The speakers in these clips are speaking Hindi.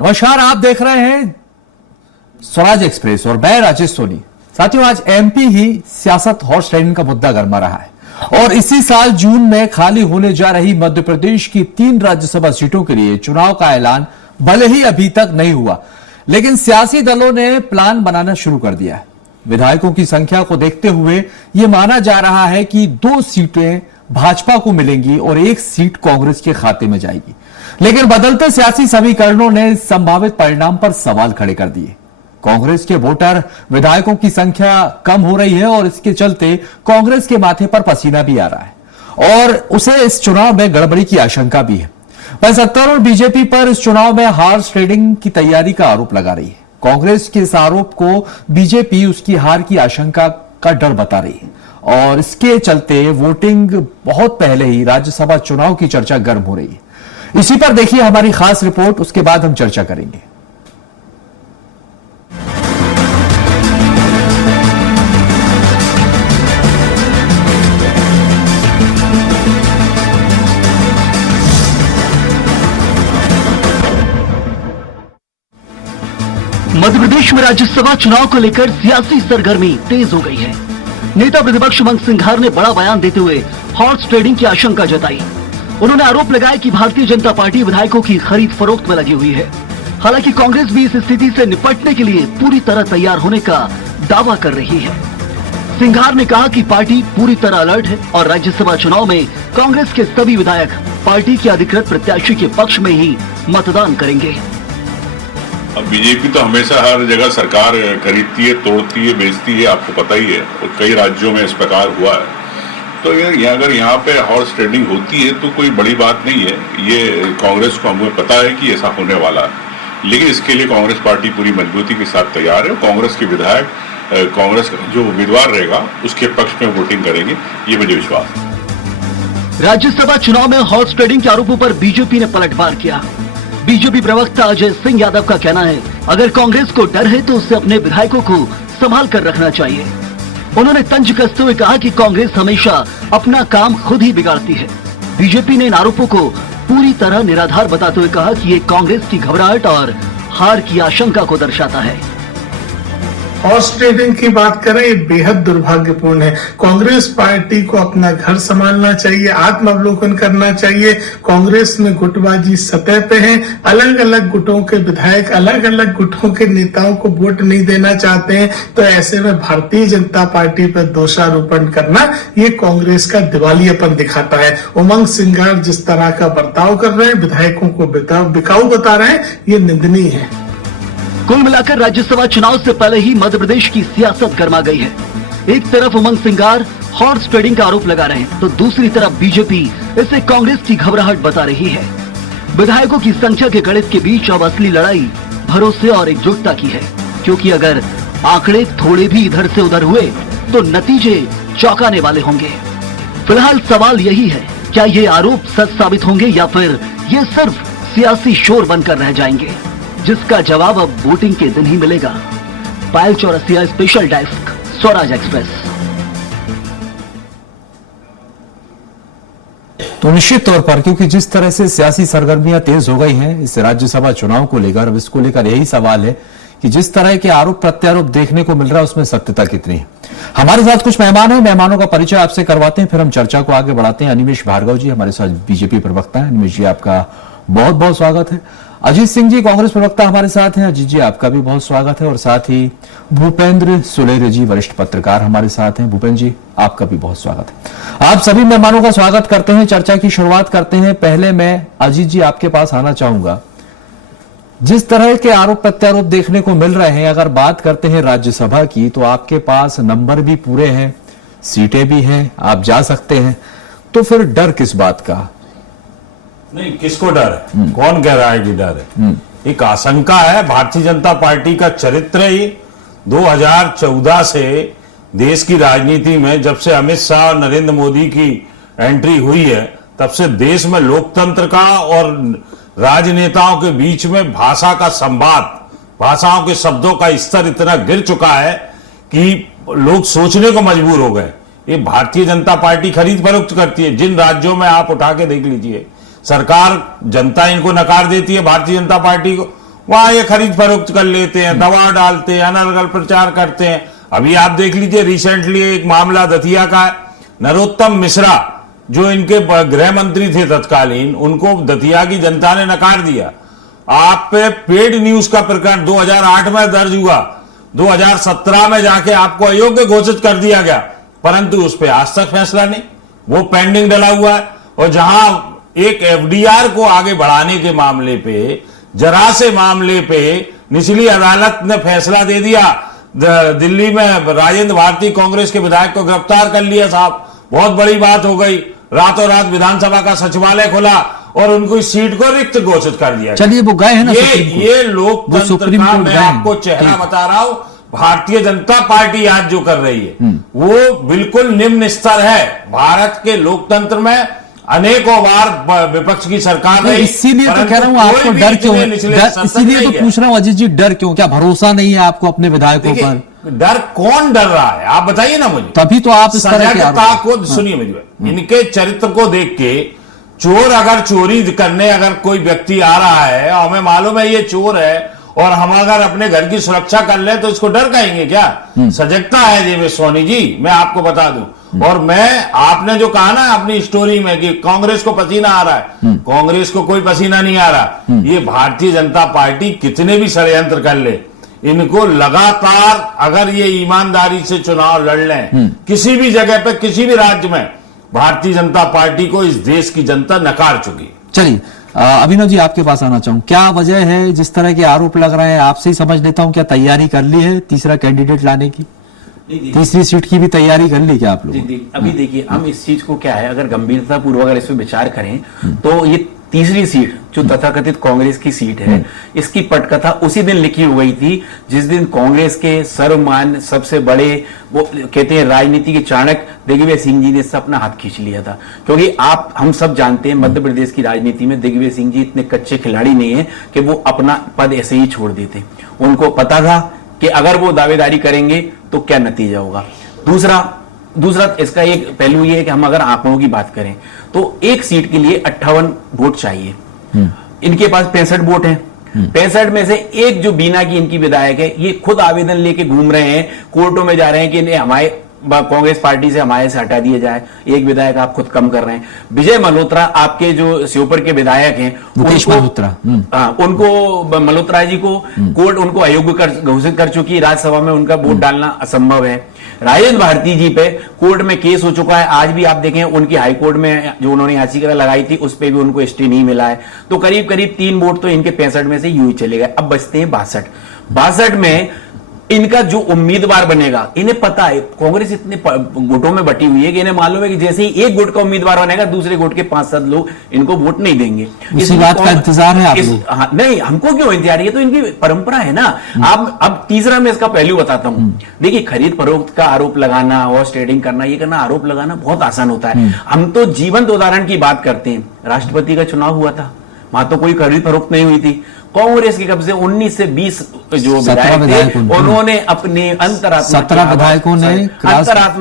नमस्कार, आप देख रहे हैं स्वराज एक्सप्रेस और मैं राजेश सोनी। साथियों, आज एमपी ही सियासत हॉर्स राइडिंग का मुद्दा गरमा रहा है और इसी साल जून में खाली होने जा रही मध्य प्रदेश की 3 राज्यसभा सीटों के लिए चुनाव का ऐलान भले ही अभी तक नहीं हुआ, लेकिन सियासी दलों ने प्लान बनाना शुरू कर दिया है। विधायकों की संख्या को देखते हुए यह माना जा रहा है कि 2 सीटें भाजपा को मिलेंगी और 1 सीट कांग्रेस के खाते में जाएगी। लेकिन बदलते सियासी समीकरणों ने संभावित परिणाम पर सवाल खड़े कर दिए। कांग्रेस के वोटर विधायकों की संख्या कम हो रही है और इसके चलते कांग्रेस के माथे पर पसीना भी आ रहा है और उसे इस चुनाव में गड़बड़ी की आशंका भी है। वह सत्तारूढ़ बीजेपी पर इस चुनाव में हॉर्स ट्रेडिंग की तैयारी का आरोप लगा रही है। कांग्रेस के इस आरोप को बीजेपी उसकी हार की आशंका का डर बता रही है और इसके चलते वोटिंग बहुत पहले ही राज्यसभा चुनाव की चर्चा गर्म हो रही है। इसी पर देखिए हमारी खास रिपोर्ट, उसके बाद हम चर्चा करेंगे। मध्य प्रदेश में राज्यसभा चुनाव को लेकर सियासी सरगर्मी तेज हो गई है। नेता प्रतिपक्ष उमंग सिंघार ने बड़ा बयान देते हुए हॉर्स ट्रेडिंग की आशंका जताई। उन्होंने आरोप लगाया कि भारतीय जनता पार्टी विधायकों की खरीद फरोख्त में लगी हुई है। हालांकि कांग्रेस भी इस स्थिति से निपटने के लिए पूरी तरह तैयार होने का दावा कर रही है। सिंघार ने कहा कि पार्टी पूरी तरह अलर्ट है और राज्यसभा चुनाव में कांग्रेस के सभी विधायक पार्टी के अधिकृत प्रत्याशी के पक्ष में ही मतदान करेंगे। अब बीजेपी तो हमेशा हर जगह सरकार खरीदती है, तोड़ती है, बेचती है, आपको पता ही है और कई राज्यों में इस प्रकार हुआ है। तो अगर यहाँ पे हॉर्स ट्रेडिंग होती है तो कोई बड़ी बात नहीं है। ये कांग्रेस को हमें पता है कि ऐसा होने वाला है, लेकिन इसके लिए कांग्रेस पार्टी पूरी मजबूती के साथ तैयार है। कांग्रेस के विधायक कांग्रेस का जो उम्मीदवार रहेगा उसके पक्ष में वोटिंग करेंगे, ये मुझे विश्वास है। राज्यसभा चुनाव में हॉर्स ट्रेडिंग के आरोपों पर बीजेपी ने पलटवार किया। बीजेपी प्रवक्ता अजय सिंह यादव का कहना है, अगर कांग्रेस को डर है तो उसे अपने विधायकों को संभाल कर रखना चाहिए। उन्होंने तंज कसते हुए कहा कि कांग्रेस हमेशा अपना काम खुद ही बिगाड़ती है। बीजेपी ने इन आरोपों को पूरी तरह निराधार बताते हुए कहा कि ये कांग्रेस की घबराहट और हार की आशंका को दर्शाता है। हॉर्स ट्रेडिंग की बात करें, ये बेहद दुर्भाग्यपूर्ण है। कांग्रेस पार्टी को अपना घर संभालना चाहिए, आत्मावलोकन करना चाहिए। कांग्रेस में गुटबाजी सतह पे है। अलग अलग गुटों के विधायक अलग अलग गुटों के नेताओं को वोट नहीं देना चाहते हैं, तो ऐसे में भारतीय जनता पार्टी पर दोषारोपण करना ये कांग्रेस का दिवालियापन दिखाता है। उमंग सिंघार जिस तरह का बर्ताव कर रहे हैं, विधायकों को बिकाऊ बता रहे हैं, ये निंदनीय है। कुल मिलाकर राज्यसभा चुनाव से पहले ही मध्य प्रदेश की सियासत गर्मा गई है। एक तरफ उमंग सिंघार हॉर्स ट्रेडिंग का आरोप लगा रहे हैं तो दूसरी तरफ बीजेपी इसे कांग्रेस की घबराहट बता रही है। विधायकों की संख्या के गणित के बीच अब असली लड़ाई भरोसे और एकजुटता की है, क्योंकि अगर आंकड़े थोड़े भी इधर से उधर हुए तो नतीजे चौंकाने वाले होंगे। फिलहाल सवाल यही है, क्या ये आरोप सच साबित होंगे या फिर ये सिर्फ सियासी शोर बनकर रह जाएंगे, जिसका जवाब अब वोटिंग के दिन ही मिलेगा। Payal Chaurasia, special desk, Swaraj express. तो निश्चित तौर पर क्योंकि जिस तरह से सियासी सरगर्मियां तेज हो गई हैं इस राज्यसभा चुनाव को लेकर, अब इसको लेकर यही सवाल है कि जिस तरह के आरोप प्रत्यारोप देखने को मिल रहा है उसमें सत्यता कितनी है। हमारे साथ कुछ मेहमान हैं, मेहमानों का परिचय आपसे करवाते हैं, फिर हम चर्चा को आगे बढ़ाते हैं। अनिमेष भार्गव जी हमारे साथ बीजेपी प्रवक्ता है। अनिमेष जी, आपका बहुत बहुत स्वागत है। अजीत सिंह जी कांग्रेस प्रवक्ता हमारे साथ हैं। अजीत जी, आपका भी बहुत स्वागत है। और साथ ही भूपेंद्र सुलेरे जी वरिष्ठ पत्रकार हमारे साथ हैं। भूपेंद्र जी, आपका भी बहुत स्वागत है। आप सभी मेहमानों का स्वागत करते हैं। चर्चा की शुरुआत करते हैं। पहले मैं अजीत जी आपके पास आना चाहूंगा। जिस तरह के आरोप प्रत्यारोप देखने को मिल रहे हैं, अगर बात करते हैं राज्यसभा की, तो आपके पास नंबर भी पूरे हैं, सीटें भी हैं, आप जा सकते हैं, तो फिर डर किस बात का? नहीं, किसको डर है? कौन कह रहा है कि डर है? एक आशंका है। भारतीय जनता पार्टी का चरित्र ही 2014 से देश की राजनीति में, जब से अमित शाह और नरेंद्र मोदी की एंट्री हुई है, तब से देश में लोकतंत्र का और राजनेताओं के बीच में भाषा का संवाद, भाषाओं के शब्दों का स्तर इतना गिर चुका है कि लोग सोचने को मजबूर हो गए। ये भारतीय जनता पार्टी खरीद फरोख्त करती है। जिन राज्यों में आप उठा के देख लीजिए, सरकार, जनता इनको नकार देती है भारतीय जनता पार्टी को, वहां ये खरीद फरोख्त कर लेते हैं, दवा डालते हैं, अलग अलग प्रचार करते हैं। अभी आप देख लीजिए, रिसेंटली एक मामला दतिया का है, नरोत्तम मिश्रा जो इनके गृह मंत्री थे तत्कालीन, उनको दतिया की जनता ने नकार दिया। आप पे पेड न्यूज का प्रकरण 2008 में दर्ज हुआ, 2017 में जाके आपको अयोग्य घोषित कर दिया गया, परंतु उस पर आज तक फैसला नहीं, वो पेंडिंग डला हुआ है। और जहां एक एफडीआर को आगे बढ़ाने के मामले पे, जरा से मामले पे निचली अदालत ने फैसला दे दिया, दिल्ली में राजेंद्र भारती कांग्रेस के विधायक को गिरफ्तार कर लिया साहब, बहुत बड़ी बात हो गई। रातों रात विधानसभा का सचिवालय खुला और उनको इस सीट को रिक्त घोषित कर दिया। चलिए वो गए हैं ना, ये लोकतंत्र का मैं आपको चेहरा बता रहा हूं। भारतीय जनता पार्टी आज जो कर रही है वो बिल्कुल निम्न स्तर है। भारत के लोकतंत्र में अनेकों बार विपक्ष की सरकार रही, इसीलिए तो कह रहा हूं आपको डर क्यों है, इसीलिए तो पूछ रहा हूं अजीत जी, डर क्यों? क्या भरोसा नहीं है आपको अपने विधायकों पर? डर कौन डर रहा है आप बताइए ना मुझे। तभी तो आप इस तरह के सजगता को सुनिए मुझे, इनके चरित्र को देख के, चोर अगर चोरी करने अगर कोई व्यक्ति आ रहा है और हमें मालूम है ये चोर है और हम अगर अपने घर की सुरक्षा कर ले तो इसको डर कहेंगे क्या? सजगता है जी सोनी जी, मैं आपको बता दूं। और मैं, आपने जो कहा ना अपनी स्टोरी में कि कांग्रेस को पसीना आ रहा है, कांग्रेस को कोई पसीना नहीं आ रहा। ये भारतीय जनता पार्टी कितने भी षड्यंत्र कर ले, इनको लगातार अगर ये ईमानदारी से चुनाव लड़ लें किसी भी जगह पे, किसी भी राज्य में, भारतीय जनता पार्टी को इस देश की जनता नकार चुकी। चलिए अभिनव जी आपके पास आना चाहूं, क्या वजह है जिस तरह के आरोप लग रहे हैं? आपसे ही समझ लेता हूं, क्या तैयारी कर ली है तीसरा कैंडिडेट लाने की? तीसरी सीट की भी तैयारी कर ली क्या आप लोग? अभी देखिए, हम इस चीज को क्या है, अगर गंभीरता पूर्वक अगर इस पर विचार करें तो ये तीसरी सीट जो तथाकथित कांग्रेस की सीट है, इसकी पटकथा उसी दिन लिखी हो गई थी जिस दिन कांग्रेस के सर्वमान्य सबसे बड़े, वो कहते हैं राजनीति के चाणक्य दिग्विजय सिंह जी ने इससे अपना हाथ खींच लिया था। क्योंकि हम सब जानते हैं मध्य प्रदेश की राजनीति में दिग्विजय सिंह जी इतने कच्चे खिलाड़ी नहीं है कि वो अपना पद ऐसे ही छोड़ देते। उनको पता था कि अगर वो दावेदारी करेंगे तो क्या नतीजा होगा। दूसरा इसका एक पहलू ये है कि हम अगर आंकड़ों की बात करें तो एक सीट के लिए 58 वोट चाहिए, इनके पास 65 वोट हैं। 65 में से एक जो बीना की इनकी विधायक है, ये खुद आवेदन लेके घूम रहे हैं, कोर्टों में जा रहे हैं कि इन्हें हमारे कांग्रेस पार्टी से हमारे से हटा दिया जाए। एक विधायक आप खुद कम कर रहे हैं। विजय मल्होत्रा आपके जो श्योपुर के विधायक हैं, उनको मल्होत्रा जी को कोर्ट उनको अयोग्य घोषित कर चुकी है, राज्यसभा में उनका वोट डालना असंभव है। राजेंद्र भारती जी पे कोर्ट में केस हो चुका है, आज भी आप देखें उनकी हाईकोर्ट में जो उन्होंने याचिका लगाई थी उस पर भी उनको स्टे नहीं मिला है। तो करीब करीब 3 वोट तो इनके 65 में से यूं ही चले गए। अब बचते हैं 62 में इनका जो उम्मीदवार बनेगा, इन्हें पता है कांग्रेस इतने गुटों में बटी हुई है कि इन्हें मालूम है कि जैसे ही एक गुट का उम्मीदवार बनेगा दूसरे गुट के 5-7 लोग इनको वोट नहीं देंगे। इसी बात का इंतजार है आप लोग? हाँ, नहीं, हमको क्यों इंतजार, ये तो इनकी परंपरा है ना। अब तीसरा मैं इसका पहलू बताता हूं। देखिए, खरीद फरोख्त का आरोप लगाना, हॉर्स ट्रेडिंग करना, ये करना, आरोप लगाना बहुत आसान होता है। हम तो जीवंत उदाहरण की बात करते हैं। राष्ट्रपति का चुनाव हुआ था, वहां तो कोई खरीद फरोख्त नहीं हुई थी। कांग्रेस के कब्जे 19 से 20 जो विधायक थे, उन्होंने अपने अंतरात्मा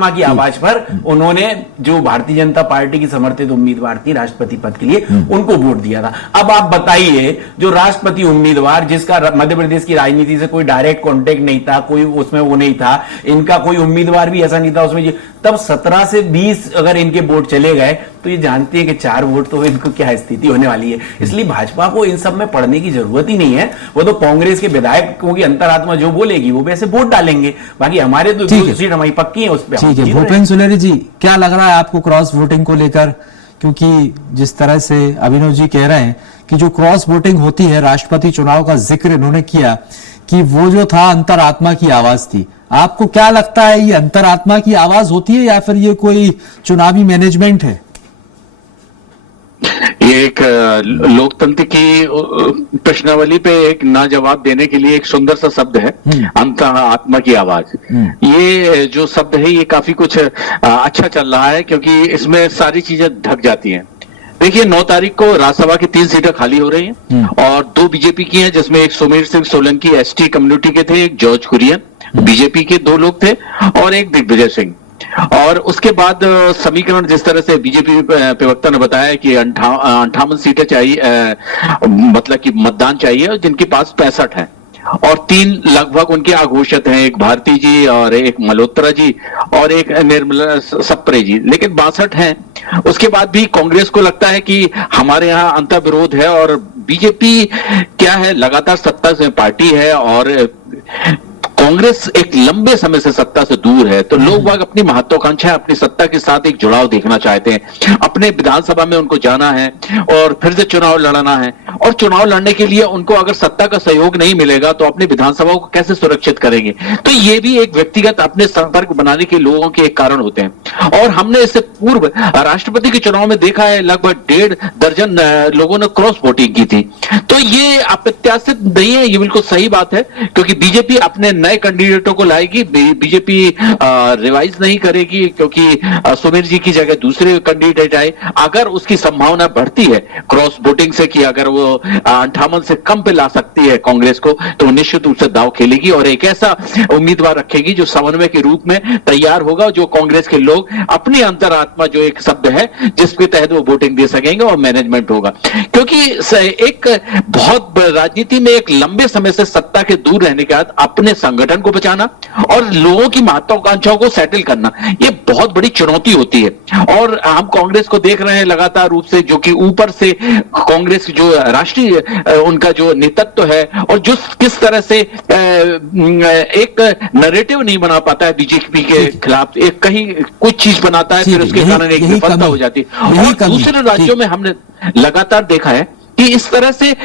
की आवाज पर उन्होंने जो भारतीय जनता पार्टी की समर्थित उम्मीदवार थी राष्ट्रपति पद के लिए, उनको वोट दिया था। अब आप बताइए, जो राष्ट्रपति उम्मीदवार जिसका मध्य प्रदेश की राजनीति से कोई डायरेक्ट कॉन्टेक्ट नहीं था, कोई उसमें वो नहीं था, इनका कोई उम्मीदवार भी ऐसा नहीं था उसमें, तब 17 से 20 अगर इनके वोट चले गए तो ये जानते हैं कि 4 वोट तो इनको क्या स्थिति होने वाली है। इसलिए भाजपा को इन सब में पढ़ने की जरूरत ही नहीं है। वो तो कांग्रेस के विधायकों की अंतरात्मा जो बोलेगी वो वैसे वोट डालेंगे। बाकी हमारे तो सीट हमारी पक्की है, उस पर ठीक है। भूपेंद्र सुलेरी जी, क्या लग रहा है आपको क्रॉस वोटिंग को लेकर? क्योंकि जिस तरह से अभिनव जी कह रहे हैं कि जो क्रॉस वोटिंग होती है, राष्ट्रपति चुनाव का जिक्र इन्होंने किया कि वो जो था अंतरात्मा की आवाज थी, आपको क्या लगता है ये अंतरात्मा की आवाज होती है या फिर ये कोई चुनावी मैनेजमेंट है? ये एक लोकतंत्र की प्रश्नावली पे एक ना जवाब देने के लिए एक सुंदर सा शब्द है, अंतरात्मा की आवाज। ये जो शब्द है ये काफी कुछ अच्छा चल रहा है क्योंकि इसमें सारी चीजें ढक जाती हैं। देखिए, 9 तारीख को राज्यसभा की 3 सीटें खाली हो रही हैं और 2 बीजेपी की हैं, जिसमें एक सुमेर सिंह सोलंकी एसटी कम्युनिटी के थे, एक जॉर्ज कुरियन बीजेपी के 2 लोग थे और एक दिग्विजय सिंह और उसके बाद समीकरण जिस तरह से बीजेपी प्रवक्ता ने बताया कि 58 सीटें चाहिए, मतलब कि मतदान चाहिए, जिनके पास 65 है और 3 लगभग उनके अघोषित हैं, एक भारती जी और एक मल्होत्रा जी और एक निर्मला सप्रे जी, लेकिन 62 हैं। उसके बाद भी कांग्रेस को लगता है कि हमारे यहाँ अंतर्विरोध है और बीजेपी क्या है, लगातार सत्ता से पार्टी है और कांग्रेस एक लंबे समय से सत्ता से दूर है, तो लोग बाग अपनी महत्वाकांक्षा अपनी सत्ता के साथ एक जुड़ाव देखना चाहते हैं। अपने विधानसभा में उनको जाना है और फिर से चुनाव लड़ना है, और चुनाव लड़ने के लिए उनको अगर सत्ता का सहयोग नहीं मिलेगा तो अपनी विधानसभाओं को कैसे सुरक्षित करेंगे। तो ये भी एक व्यक्तिगत अपने संपर्क बनाने के लोगों के एक कारण होते हैं। और हमने इससे पूर्व राष्ट्रपति के चुनाव में देखा है, लगभग 1.5 दर्जन लोगों ने क्रॉस वोटिंग की थी। तो ये अप्रत्याशित नहीं है, ये बिल्कुल सही बात है, क्योंकि बीजेपी अपने नए कैंडिडेटों को लाएगी, बीजेपी रिवाइज नहीं करेगी, क्योंकि सुमेर जी की जगह दूसरे कैंडिडेट आए। अगर उसकी संभावना बढ़ती है क्रॉस वोटिंग से कि अगर वो 58 से कम पे ला सकती है कांग्रेस को, तो निश्चित रूप से दांव खेलेगी और एक ऐसा उम्मीदवार रखेगी जो समन्वय के रूप में तैयार होगा, जो कांग्रेस के लोग अपनी अंतरात्मा, जो एक शब्द है जिसके तहत वो वोटिंग दे सकेंगे और मैनेजमेंट होगा। क्योंकि एक बहुत राजनीति में एक लंबे समय से सत्ता के दूर रहने के बाद अपने संगठन को बचाना और लोगों की महत्वाकांक्षाओं को सेटल करना, ये बहुत बड़ी चुनौती होती है। और हम कांग्रेस को देख रहे हैं लगातार रूप से, जो कि ऊपर से कांग्रेस जो राष्ट्रीय उनका जो नेतृत्व है और जो किस तरह से एक नैरेटिव नहीं बना पाता है बीजेपी के खिलाफ, एक कहीं कुछ चीज बनाता है, फिर उसके कारण एक विफलता हो जाती है। और दूसरे राज्यों में हमने लगातार देखा है कि इस तरह से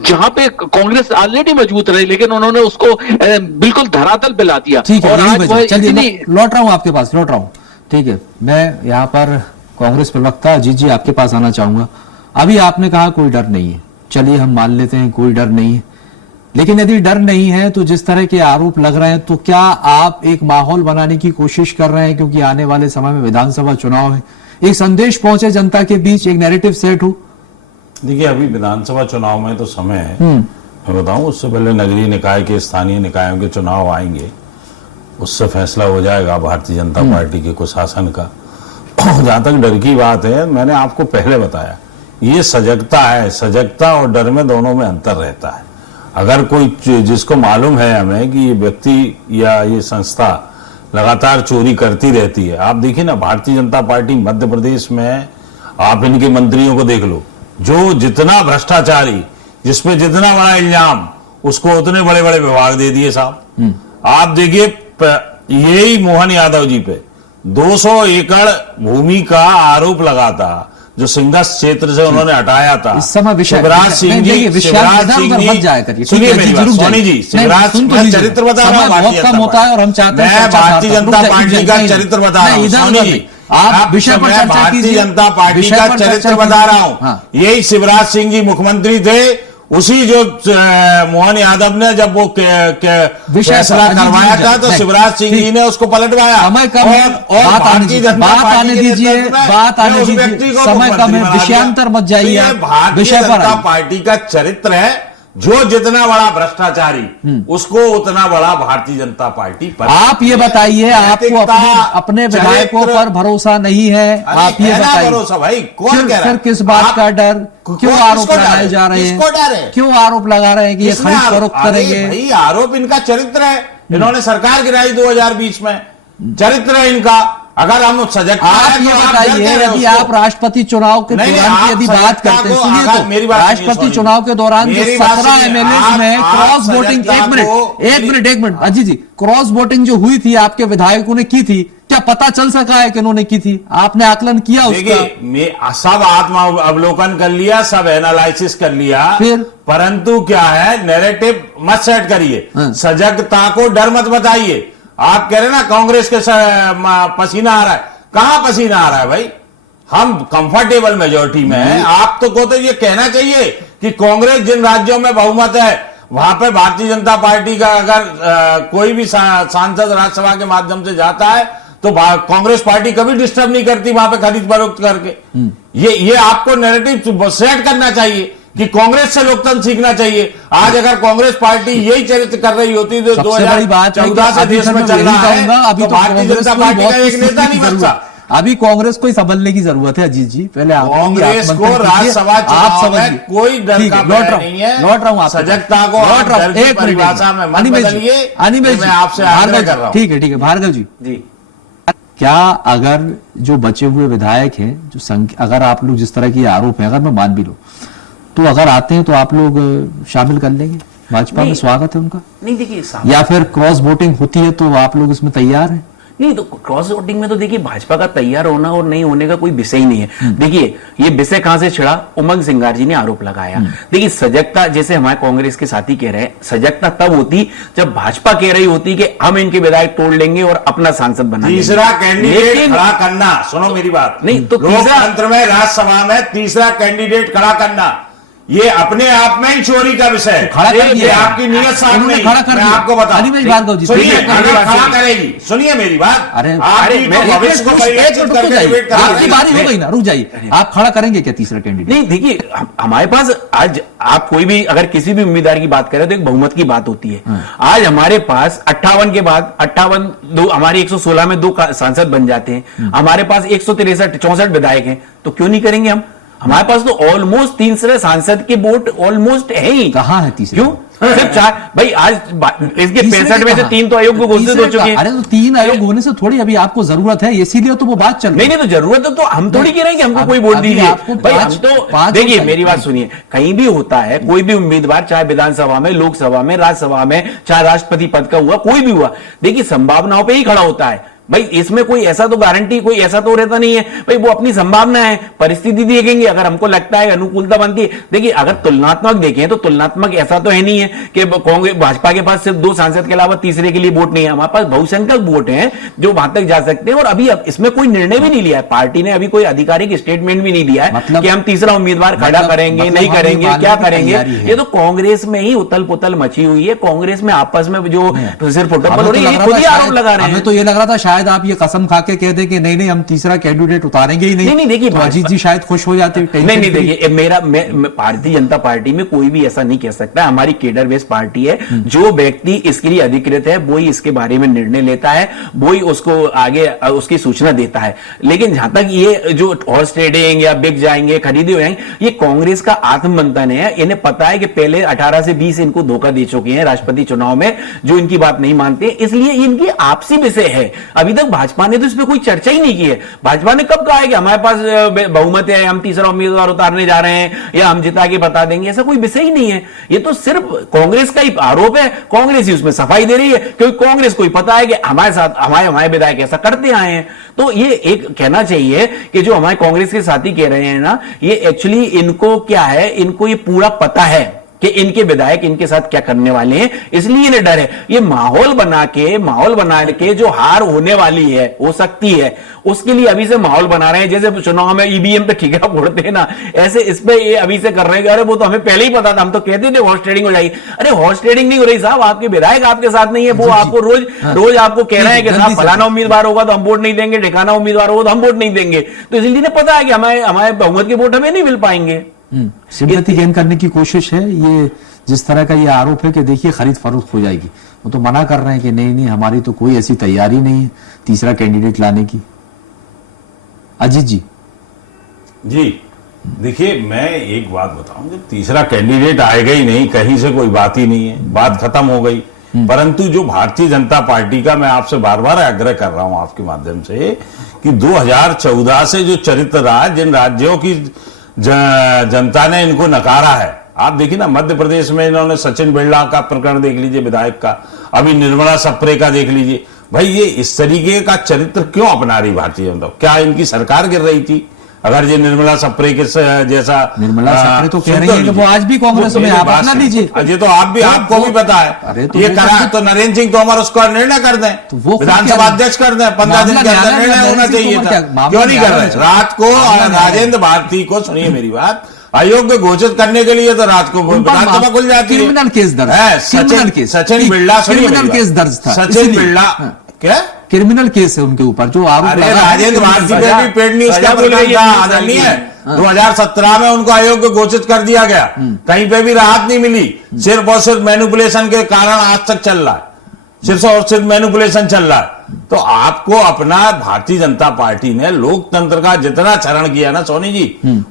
जहां पे कांग्रेस ऑलरेडी मजबूत रही, लेकिन उन्होंने उसको बिल्कुल धरातल पे ला दिया। ठीक है, और आज वह चलिए लौट रहा हूं आपके पास, लौट रहा हूं। ठीक है, मैं यहां पर कांग्रेस प्रवक्ता अजीत जी आपके पास आना चाहूंगा। अभी आपने कहा कोई डर नहीं है, चलिए हम मान लेते हैं कोई डर नहीं है, लेकिन यदि डर नहीं है तो जिस तरह के आरोप लग रहे हैं, तो क्या आप एक माहौल बनाने की कोशिश कर रहे हैं, क्योंकि आने वाले समय में विधानसभा चुनाव है, एक संदेश पहुंचे जनता के बीच, एक नैरेटिव सेट हो? देखिए, अभी विधानसभा चुनाव में तो समय है, मैं बताऊं, उससे पहले नगरीय निकाय के, स्थानीय निकायों के चुनाव आएंगे, उससे फैसला हो जाएगा भारतीय जनता पार्टी के कुशासन का। जहां तक डर की बात है, मैंने आपको पहले बताया, ये सजगता है, सजगता और डर में दोनों में अंतर रहता है। अगर कोई जिसको मालूम है हमें कि ये व्यक्ति या ये संस्था लगातार चोरी करती रहती है, आप देखिए ना, भारतीय जनता पार्टी मध्य प्रदेश में आप इनके मंत्रियों को देख लो, जो जितना भ्रष्टाचारी, जिसपे जितना बड़ा इल्जाम, उसको उतने बड़े बड़े विभाग दे दिए साहब। आप देखिए, यही मोहन यादव जी पे 200 एकड़ भूमि का आरोप लगा था, जो सिंघस क्षेत्र से उन्होंने हटाया था। इस समय शिवराज सिंह जी, सुनिए मेरी बात, सोनी जी, शिवराज सिंह का चरित्र बता रहा हूं, भारतीय जनता पार्टी का चरित्र बता रहा हूं, सोनी जी, आप विषय पर भारतीय जनता पार्टी का चरित्र बता रहा हूं। यही शिवराज सिंह जी मुख्यमंत्री थे, उसी जो मोहन यादव ने जब वो फैसला करवाया था, तो शिवराज सिंह जी ने उसको पलटवाया। समय कम है, बात आने दीजिए, समय कम है, विषयांतर मत जाइए। भारतीय जनता पार्टी का चरित्र है, जो जितना बड़ा भ्रष्टाचारी, उसको उतना बड़ा भारतीय जनता पार्टी पर। आप ये बताइए, आपको अपने विधायकों पर भरोसा नहीं है? आप ये बताइए, भरोसा भाई कौन कह रहा है? फिर किस बात का डर, क्यों आरोप लगाए जा रहे हैं? किसको डर है? क्यों आरोप लगा रहे हैं कि ये खरीद फरोख्त करेंगे? भाई आरोप इनका चरित्र है, इन्होंने सरकार गिराई 2020 में, चरित्र है इनका। अगर हम सजग, आप ये बताइए, यदि आप राष्ट्रपति चुनाव के दौरान यदि बात करते हैं, सुनिए तो, मेरी बात राष्ट्रपति चुनाव के दौरान जो 17 एमएलए में क्रॉस वोटिंग, एक मिनट अजीत जी, क्रॉस वोटिंग जो हुई थी आपके विधायकों ने की थी, क्या पता चल सका है कि उन्होंने की थी? आपने आकलन किया उसका? सब आत्मा अवलोकन कर लिया, सब एनालिसिस कर लिया, फिर परंतु क्या है, नैरेटिव मत सेट करिए, सजगता को डर मत बताइए। आप कह रहे ना कांग्रेस के पसीना आ रहा है, कहां पसीना आ रहा है भाई? हम कंफर्टेबल मेजोरिटी में हैं। आप तो को तो ये कहना चाहिए कि कांग्रेस जिन राज्यों में बहुमत है, वहां पे भारतीय जनता पार्टी का अगर कोई भी सांसद राज्यसभा के माध्यम से जाता है, तो कांग्रेस पार्टी कभी डिस्टर्ब नहीं करती वहां पे खरीद फरोख्त करके। ये आपको नैरेटिव सेट करना चाहिए कि कांग्रेस से लोकतंत्र सीखना चाहिए। आज अगर कांग्रेस पार्टी यही चरित्र कर रही होती जो सबसे बड़ी बात है कि 2014 से अभी देश सर में मैं चल यही रहा कहूंगा, है, अभी तो तो भारतीय कांग्रेस जनता को पार्टी बहुत का एक सीखने नेता की नहीं जरूरत बचता। है। अभी कांग्रेस को ही संभलने की जरूरत है। अजीत जी, पहले आप कांग्रेस को राज्यसभा चुनाव में कोई डर का भय नहीं है। लौट रहा हूं, आप सजगता को आप डर की परिभाषा में मत बदलिए। मैं आपसे आग्रह कर रहा हूं। ठीक है भार्गव जी, क्या अगर जो बचे हुए विधायक हैं, जो अगर आप लोग जिस तरह के आरोप हैं, अगर मैं मान भी लूं, तो अगर आते हैं तो आप लोग शामिल कर लेंगे? भाजपा में स्वागत है उनका? नहीं देखिए, या फिर क्रॉस वोटिंग होती है तो आप लोग इसमें तैयार हैं? नहीं, तो क्रॉस वोटिंग में तो देखिए भाजपा का तैयार होना और नहीं होने का कोई विषय ही नहीं है। देखिए ये विषय कहां से छिड़ा, उमंग सिंगार जी ने आरोप लगाया। देखिए सजगता, जैसे हमारे कांग्रेस के साथी कह रहे हैं, सजगता तब होती जब भाजपा कह रही होती कि हम इनके विधायक तोड़ लेंगे और अपना सांसद बना लेंगे। तीसरा कैंडिडेट खड़ा करना, सुनो मेरी बात, नहीं तो लोकतंत्र में राज्यसभा में तीसरा कैंडिडेट खड़ा करना ये अपने आप में ही चोरी का विषय है। खड़ा कर दिया, आपकी नियत साफ नहीं, खड़ा कर मैं दिया। आपको बताऊं। भार्गव जी सुनिए, खड़ा करेगी, सुनिए मेरी बात। अरे आपकी तो भविष्य को परिवर्तित करके डिबेट करा आपकी बारी हो गई ना, रुक जाइए। आप खड़ा करेंगे क्या तीसरा कैंडिडेट? नहीं देखिए, हमारे पास आज आप कोई भी अगर किसी भी उम्मीदवार की बात करें तो एक बहुमत की बात होती है। आज हमारे पास 58 के बाद 58 हमारे 116 में 2 सांसद बन जाते हैं। हमारे पास 163 64 विधायक हैं, तो क्यों नहीं करेंगे हम? हमारे पास तो ऑलमोस्ट तीसरे सांसद के वोट ऑलमोस्ट है ही। कहां है तीसरे? क्यों सिर्फ 4? भाई आज इसके 65 में से 3 तो अयोग्य घोषित हो चुके हैं। अरे तो 3 अयोग्य होने से थोड़ी अभी आपको जरूरत है, इसीलिए तो वो बात चल रही है। नहीं तो जरूरत है तो हम थोड़ी कह रहे हैं कि हमको कोई वोट दीजिए। भाई हम तो देखिए, मेरी बात सुनिए, कहीं भी होता है कोई भी उम्मीदवार, चाहे विधानसभा में, लोकसभा में, राज्यसभा में, चाहे राष्ट्रपति पद का हुआ, कोई भी हुआ, देखिए संभावनाओं पर ही खड़ा होता है। भाई इसमें कोई ऐसा तो गारंटी, कोई ऐसा तो रहता नहीं है। भाई वो अपनी संभावना है, परिस्थिति देखेंगे, अगर हमको लगता है अनुकूलता बनती है। देखिए अगर तुलनात्मक देखें तो तुलनात्मक ऐसा तो है नहीं है कि कांग्रेस भाजपा के पास सिर्फ 2 सांसद के अलावा तीसरे के लिए वोट नहीं है। हमारे पास बहुसंख्यक वोट हैं जो वहां तक जा सकते हैं। और अभी इसमें कोई निर्णय भी नहीं लिया है, पार्टी ने अभी कोई आधिकारिक स्टेटमेंट भी नहीं दिया है कि हम तीसरा उम्मीदवार खड़ा करेंगे, नहीं करेंगे, क्या करेंगे। ये तो कांग्रेस में ही उथल पुथल मची हुई है। कांग्रेस में आपस में जो सिर्फ फुटबॉल हो रही है, खुद ही आरोप लगा रहे हैं। हमें तो ये लग रहा था शायद आप ये कसम खा के कह दे कि नहीं हम तीसरा कैंडिडेट उतारेंगे ही नहीं। नहीं देखिए, तो अजीत जी शायद खुश हो जाते। नहीं देखिए, भारतीय जनता पार्टी में कोई भी ऐसा नहीं कह सकता। हमारी केडर बेस्ड पार्टी है। जो व्यक्ति इसके लिए अधिकृत है वो ही इसके बारे में निर्णय लेता है, वो ही उसको आगे उसकी सूचना देता है। लेकिन जहां तक ये जो हॉर्स ट्रेडिंग या बिक जाएंगे, खरीदे हो जाएंगे, ये कांग्रेस का आत्मबंधन है। इन्हें पता है कि पहले 18 से 20 इनको धोखा दे चुके हैं राष्ट्रपति चुनाव में, जो इनकी बात नहीं मानते, इसलिए इनकी आपसी विषय है। अभी तक भाजपा ने तो इस पर कोई चर्चा ही नहीं की है। भाजपा ने कब कहा है कि हमारे पास बहुमत है, हम तीसरा उम्मीदवार उतारने जा रहे हैं या हम जिता के बता देंगे? ऐसा कोई विषय ही नहीं है। ये तो सिर्फ कांग्रेस का ही आरोप है। कांग्रेस ही उसमें सफाई दे रही है, क्योंकि कांग्रेस को ही पता है कि हमारे साथ हमारे विधायक ऐसा करते आए हैं। तो ये एक कहना चाहिए कि जो हमारे कांग्रेस के साथी कह रहे हैं ना, ये एक्चुअली इनको क्या है, इनको ये पूरा पता है कि इनके विधायक इनके साथ क्या करने वाले हैं, इसलिए इन्हें डर है। ये माहौल बना के जो हार होने वाली है, हो सकती है, उसके लिए अभी से माहौल बना रहे हैं। जैसे चुनाव में ईवीएम पे ठीकरा फोड़ते हैं ना, ऐसे इस पे ये अभी से कर रहे हैं। अरे वो तो हमें पहले ही पता था, हम तो कहते थे हॉर्स ट्रेडिंग हो जाएगी। अरे हॉर्स ट्रेडिंग नहीं हो रही साहब, आपके विधायक आपके साथ नहीं है। वो आपको रोज आपको कह रहे हैं कि साहब फलाना उम्मीदवार होगा तो हम वोट नहीं देंगे, ठिकाना उम्मीदवार होगा तो हम वोट नहीं देंगे। तो इसलिए पता है कि हमारे बहुमत के वोट हमें नहीं मिल पाएंगे। सिंपैथी गेन करने की कोशिश है। ये जिस तरह का ये आरोप है कि देखिए खरीद फरोख्त हो जाएगी, वो तो मना कर रहे हैं कि नहीं हमारी तो कोई ऐसी तैयारी नहीं है तीसरा कैंडिडेट लाने की। अजीत जी देखिए, मैं एक बात बताऊं, जब तीसरा कैंडिडेट आएगा ही नहीं, कहीं से कोई बात ही नहीं है, बात खत्म हो गई। परंतु जो भारतीय जनता पार्टी का, मैं आपसे बार बार आग्रह कर रहा हूं आपके माध्यम से, कि 2014 से जो चरित्र रहा, जिन राज्यों की जनता ने इनको नकारा है, आप देखिए ना, मध्य प्रदेश में इन्होंने सचिन बिरला का प्रकरण देख लीजिए, विधायक का, अभी निर्मला सप्रे का देख लीजिए। भाई ये इस तरीके का चरित्र क्यों अपना रही भारतीय जनता? क्या इनकी सरकार गिर रही थी? अगर ये निर्मला सप्रे के जैसा, निर्मला सप्रे तो कह रही है कि वो आज भी कांग्रेस में, आप अपना लीजिए। ये तो आपको भी पता है। तो ये करा तो नरेंद्र सिंह तोमर उसका निर्णय कर दें, तो विधानसभा अध्यक्ष कर दें, 15 दिन के अंदर निर्णय होना चाहिए था। क्यों नहीं कर रहे? रात को राजेंद्र भारती को, सुनिए मेरी बात, अयोग्य घोषित करने के लिए तो रात को विधानसभा खुल जाती है। क्रिमिनल केस दर्ज है, सचिन बिरला, क्रिमिनल केस दर्ज था, सचिन बिरला क्या क्रिमिनल केस है उनके ऊपर जो आरोप। राजेंद्र भारती पे भी पेड न्यूज का प्रकरण था, आदरणीय 2017 में उनको अयोग्य घोषित कर दिया गया, कहीं पे भी राहत नहीं मिली, सिर्फ और सिर्फ मैनिपुलेशन के कारण आज तक चल रहा है, सिर्फ और सिर्फ मैनिपुलेशन चल रहा है। तो आपको अपना भारतीय जनता पार्टी ने लोकतंत्र का जितना क्षरण किया ना सोनी जी,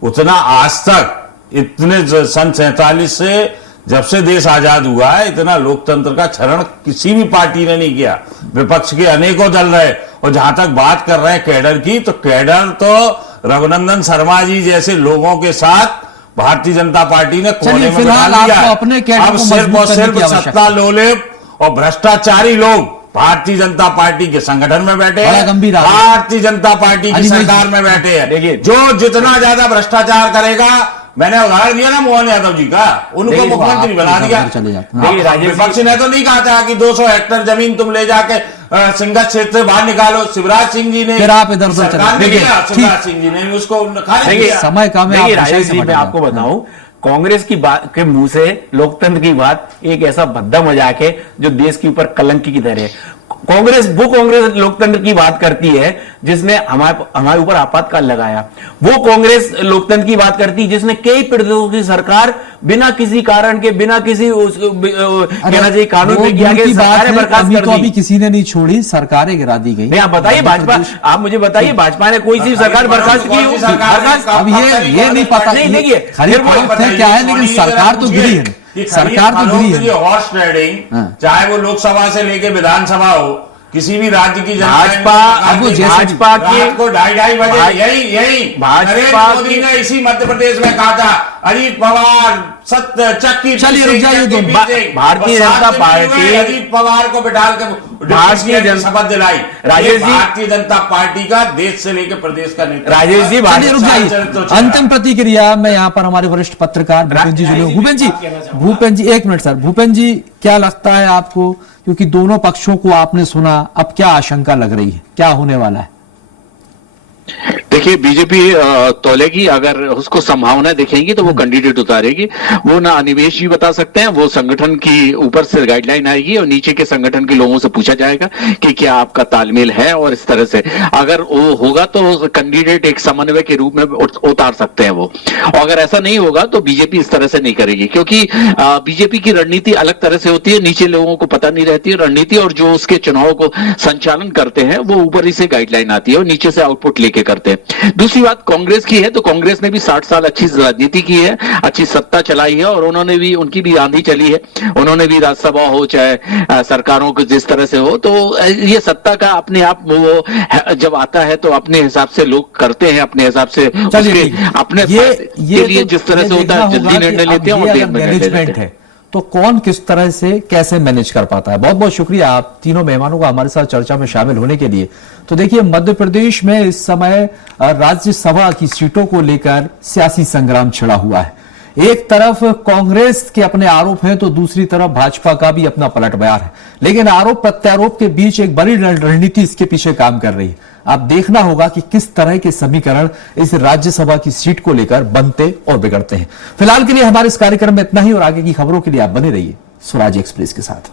उतना आज तक इतने सन 47 से जब से देश आजाद हुआ है इतना लोकतंत्र का क्षरण किसी भी पार्टी ने नहीं किया। विपक्ष के अनेकों दल रहे, और जहां तक बात कर रहे हैं कैडर की, तो कैडर तो रघुनंदन शर्मा जी जैसे लोगों के साथ भारतीय जनता पार्टी ने कोने में बिठा लिया है। अब सिर्फ और सिर्फ सत्ता लोलेप और भ्रष्टाचारी लोग भारतीय जनता पार्टी के संगठन में बैठे हैं, भारतीय जनता पार्टी की सरकार में बैठे हैं। जो जितना ज्यादा भ्रष्टाचार करेगा, मैंने उदाहरण दिया ना मोहन यादव जी का, उनको मुख्यमंत्री बना दिया। विपक्ष ने तो नहीं कहा था कि 200 हेक्टेयर जमीन तुम ले जाके सिंगल क्षेत्र से बाहर निकालो। शिवराज सिंह जी ने, फिर आप इधर उधर शिवराज सिंह जी ने उसको खाली किया। समय कम है, राजेश जी मैं आपको बताऊं, कांग्रेस की बात के मुंह से लोकतंत्र की बात एक ऐसा भद्दा मजाक है जो देश के ऊपर कलंक की तरह है। कांग्रेस लोकतंत्र की बात करती है जिसने हमारे ऊपर आपातकाल लगाया, वो कांग्रेस लोकतंत्र की बात करती है जिसने कई पीड़ितों की सरकार बिना किसी कारण के, बिना किसी कहना चाहिए कानून में किया गया सरकारें बर्खास्त कर दी। अभी किसी ने नहीं छोड़ी, सरकारें गिरा दी गई। आप बताइए भाजपा, आप मुझे बताइए भाजपा ने कोई सी सरकार बर्खास्त की हो? अब ये नहीं पता, नहीं देखिए क्या है, लेकिन सरकार तो गिरी है, सरकार तो गिरी है। हॉर्स ट्रेडिंग, चाहे वो लोकसभा से लेके विधानसभा हो, किसी भी राज्य की भाजपा को 2:30 बजे यही भाजपा मोदी ने इसी मध्य प्रदेश में कहा था, अजीत पवार सत्य चक्की, भारतीय जनता पार्टी अजीत पवार को बिठाल के भारतीय जनता शपथ दिलाई। राजेश जी, भारतीय जनता पार्टी का देश से लेकर प्रदेश का नेता। राजेश जी रुक जाइए, अंतिम प्रतिक्रिया में यहाँ पर हमारे वरिष्ठ पत्रकार भूपेन जी जुड़े। भूपेन जी 1 मिनट सर। भूपेन जी, क्या लगता है आपको, क्योंकि दोनों पक्षों को आपने सुना, अब क्या आशंका लग रही है, क्या होने वाला है? देखिए, बीजेपी तोलेगी, अगर उसको संभावना देखेंगी तो वो कैंडिडेट उतारेगी। वो ना अनिमेश जी बता सकते हैं, वो संगठन की ऊपर से गाइडलाइन आएगी और नीचे के संगठन के लोगों से पूछा जाएगा कि क्या आपका तालमेल है, और इस तरह से अगर वो होगा तो कैंडिडेट एक समन्वय के रूप में उतार सकते हैं वो। और अगर ऐसा नहीं होगा तो बीजेपी इस तरह से नहीं करेगी, क्योंकि बीजेपी की रणनीति अलग तरह से होती है, नीचे लोगों को पता नहीं रहती है रणनीति, और जो उसके चुनाव को संचालन करते हैं वो ऊपर ही से गाइडलाइन आती है और नीचे से आउटपुट लेके करते हैं। दूसरी बात कांग्रेस की है, तो कांग्रेस ने भी 60 साल अच्छी राजनीति की है, अच्छी सत्ता चलाई है, और उन्होंने भी, उनकी भी आंधी चली है, उन्होंने भी राज्यसभा हो चाहे सरकारों को जिस तरह से हो, तो ये सत्ता का अपने आप वो जब आता है तो अपने हिसाब से लोग करते हैं, अपने हिसाब से अपने ये लिए जिस तरह से होता है, जल्दी निर्णय लेते हैं और देर में निर्णय लेते हैं। तो कौन किस तरह से कैसे मैनेज कर पाता है। बहुत बहुत शुक्रिया आप तीनों मेहमानों का हमारे साथ चर्चा में शामिल होने के लिए। तो देखिए, मध्य प्रदेश में इस समय राज्यसभा की सीटों को लेकर सियासी संग्राम छिड़ा हुआ है। एक तरफ कांग्रेस के अपने आरोप हैं तो दूसरी तरफ भाजपा का भी अपना पलटवार है, लेकिन आरोप प्रत्यारोप के बीच एक बड़ी रणनीति इसके पीछे काम कर रही है। अब देखना होगा कि किस तरह के समीकरण इस राज्यसभा की सीट को लेकर बनते और बिगड़ते हैं। फिलहाल के लिए हमारे इस कार्यक्रम में इतना ही, और आगे की खबरों के लिए आप बने रहिए स्वराज एक्सप्रेस के साथ।